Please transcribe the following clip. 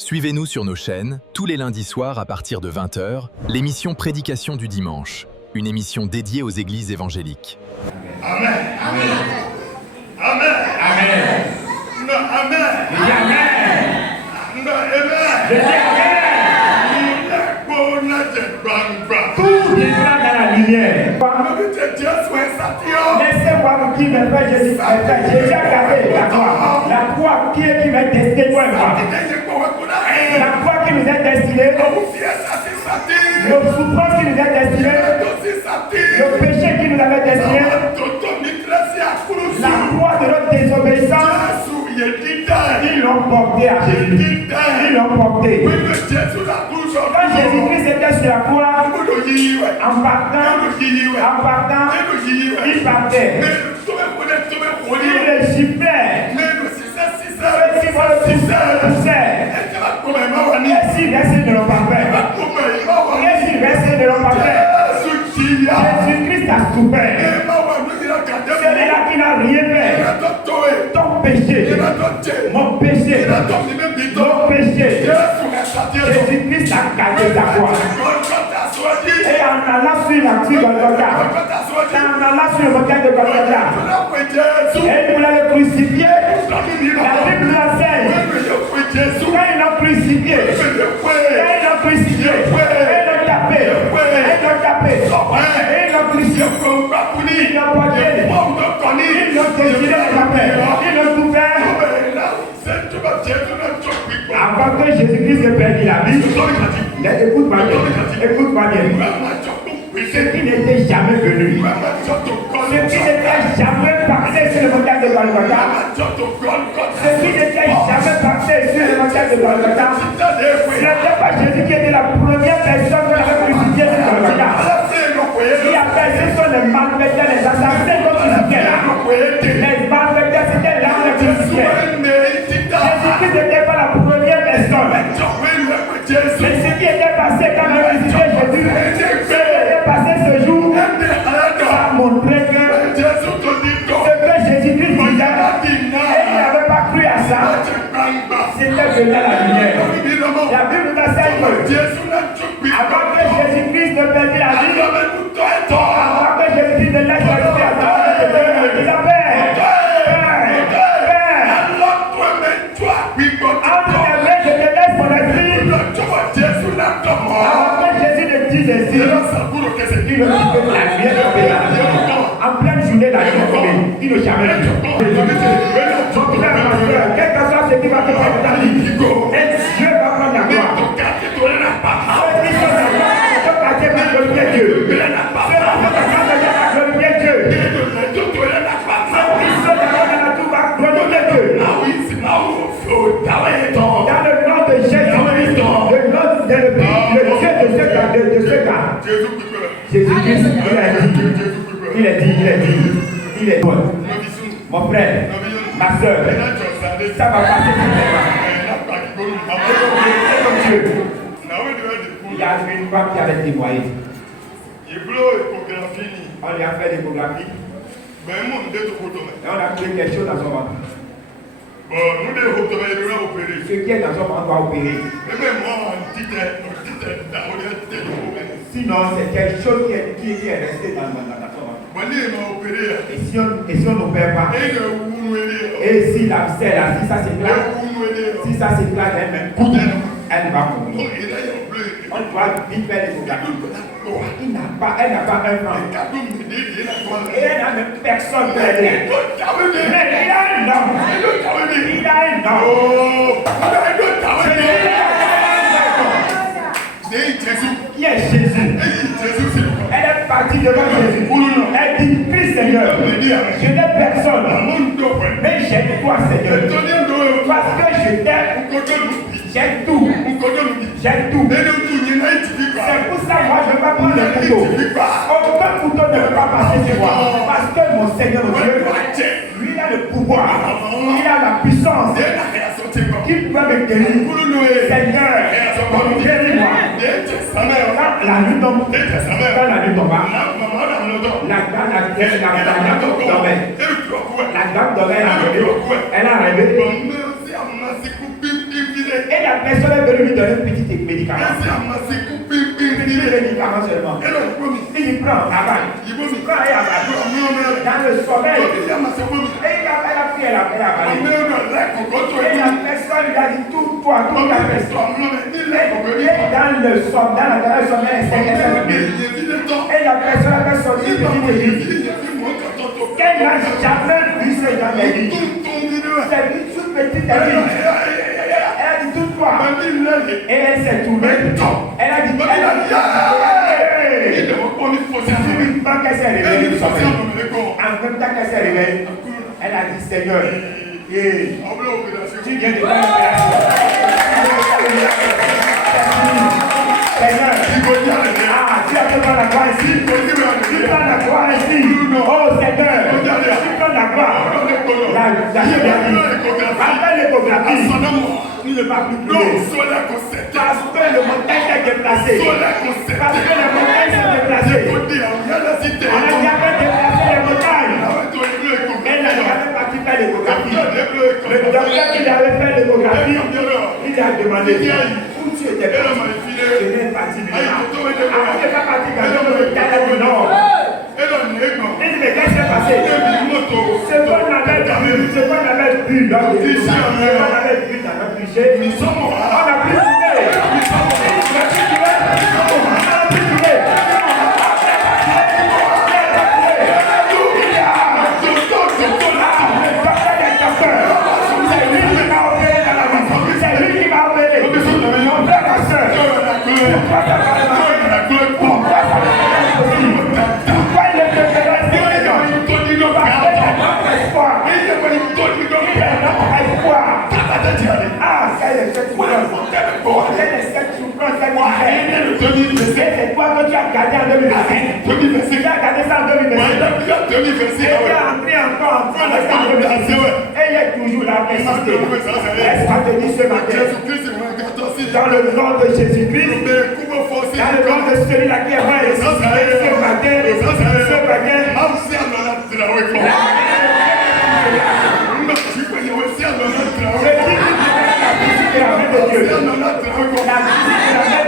Suivez-nous sur nos chaînes, tous les lundis soirs à partir de 20h, l'émission Prédication du dimanche, une émission dédiée aux églises évangéliques. Amen. Amen. Amen. Amen. Non, amen. Je dis amen. Non, amen. Je dis amen. Tout vivra dans la lumière. Laissez-moi vous dire mes frères, Jésus a gardé la croix qui m'est destinée pour moi. La croix qui nous est destinée, nos souffrances qui nous est destinée, le péché qui nous avait destiné, la croix de notre désobéissance, ils l'ont porté à Jésus. Ils l'ont porté. Quand Jésus-Christ était sur la croix, en partant, il partait. Il le giflait. Et si votre poussait, et s'il restait de l'homme parfait, et s'il restait de l'homme parfait, Jésus-Christ a souffert. Celui-là qui n'a rien fait, ton péché, mon péché, mon péché, Jésus-Christ a gardé ta croix. Et en allant sur la crue de Golgotha, en allant sur le roquet de Golgotha, et nous l'avons crucifié. La Bible l'enseigne. Quand ils l'ont crucifié, ils l'ont crucifié, ils l'ont tapé, ils l'ont crucifié, ils l'ont porté, ils l'ont déchiré les papels, ils l'ont tout fait. Avant que Jésus-Christ ait perdu la vie, écoute-moi bien. Ce qui n'était jamais venu, ce qui n'était jamais passé sur le montagne de Golgotha, ce qui n'était jamais passé sur le montagne de Golgotha, ce n'était pas Jésus qui était la première personne qu'on avait crucifiée sur Golgotha. Il y a personne sur les malfaiteurs, les assassins qu'on crucifiait là. Les malfaiteurs, c'était là les crucifiés. Jésus-Christ n'était pas la première personne. Mais ce qui était passé quand on a crucifié Jésus, passé ce jour, ça a montré que ce que Jésus-Christ disait, et il n'avait pas cru à ça, c'était venu à la lumière. La Bible nous enseigne que avant que Jésus-Christ ne perde la vie, avant que Jésus-Christ ne laisse la vie à toi, il appelle je te laisse mon esprit. Avant que Jésus ne dise ainsi, il ne pouvait la lumière tomber. En pleine journée, la lumière tomber. Il ne jamais dit. Quel que soit ce qui va te faire ta vie, et Dieu va prendre la gloire. Ceux qui sont d'accord, Dieu va glorifier Dieu. Ceux qui sont d'accord, glorifier Dieu. Ceux qui sont d'accord, glorifier Dieu. Dans le nom de Jésus-Christ, le nom de le Dieu de ce gars. Jésus-Christ, il est toi. Mon frère, ma soeur, ça va passer comme Dieu. Il y a une femme qui avait témoigné. On lui a fait l'échographie. Et on a trouvé quelque chose dans son ventre. Ce qui est dans son ventre doit opérer. Sinon, c'est quelque chose qui est resté dans son ventre. Et si on n'opère pas, et si la selle, si ça s'éclate, elle va mourir. On doit vite faire des échographie. Elle n'a pas un an. Et elle n'a même personne pour aider. Mais il a un nom. Il a un nom. Qui est Jésus? Elle est partie devant Jésus. Elle dit, Christ Seigneur, je n'ai personne. Mais j'aime toi, Seigneur. Parce que je t'aime. J'aime tout. J'aime tout. C'est pour ça, moi, je ne vais pas prendre le couteau. Aucun couteau ne peut pas passer sur moi. Parce que mon Seigneur, Dieu, lui, il a le pouvoir. Il a la puissance. Qui peut me guérir? Seigneur, guéris-moi. Quand la nuit tombe, la dame dormait. La dame dormait, elle a rêvé. Et la personne est venue lui donner un petit médicament. Esse amaseku Un pimpin petit nílẹ̀. médicament seulement. Et le premier, Il prend, avale. il vaut Il prend et avale. Dans le sommeil. Donc, il y a ma seconde. Et elle a pris, elle a avalé. On est dans la cocotte. Et la personne lui a dit tout toi, toute la personne. Il est cocotte. Et dans le sommeil, dans le sommeil, elle s'est et la personne avait sorti une petite église qu'elle n'a jamais vu ce genre d'église. C'est une toute petite église. Elle a dit tout toi. Et elle s'est tournée. Elle a dit subitement qu'elle s'est réveillée du sommeil. En même temps qu'elle s'est réveillée, elle a dit Seigneur, tu viens de faire l'opération. Seigneur, tu as fait la gloire ici. Tu prends la gloire ici. Oh Seigneur, tu prends la gloire. Après l'échographie, il ne va plus pleurer. Parce que le montagne s'est déplacé. Parce que le montagne s'est déplacé. On a jamais déplacé les montagnes. Elle n'a jamais parti faire l'échographie. Le docteur qui avait fait l'échographie, il a demandé où tu étais parti. Je n'ai pas dit Ghana. Avant de pas partir Ghana, le Ghana du Nord. Il dit mais qu'est-ce qui s'est passé? Ce qu'on avait vu dans le péché, on a plus trouvé. On a plus c'est toi que tu as gardé en 2025. Tu as gardé ça en 2025. Et il est entré encore en France en 2026. Et il est toujours là, persisté. Laisse-moi te dire ce matin, dans le nom de Jésus-Christ, dans le nom de celui-là qui est vrai, ce matin, je dis que la musique est la main de Dieu. La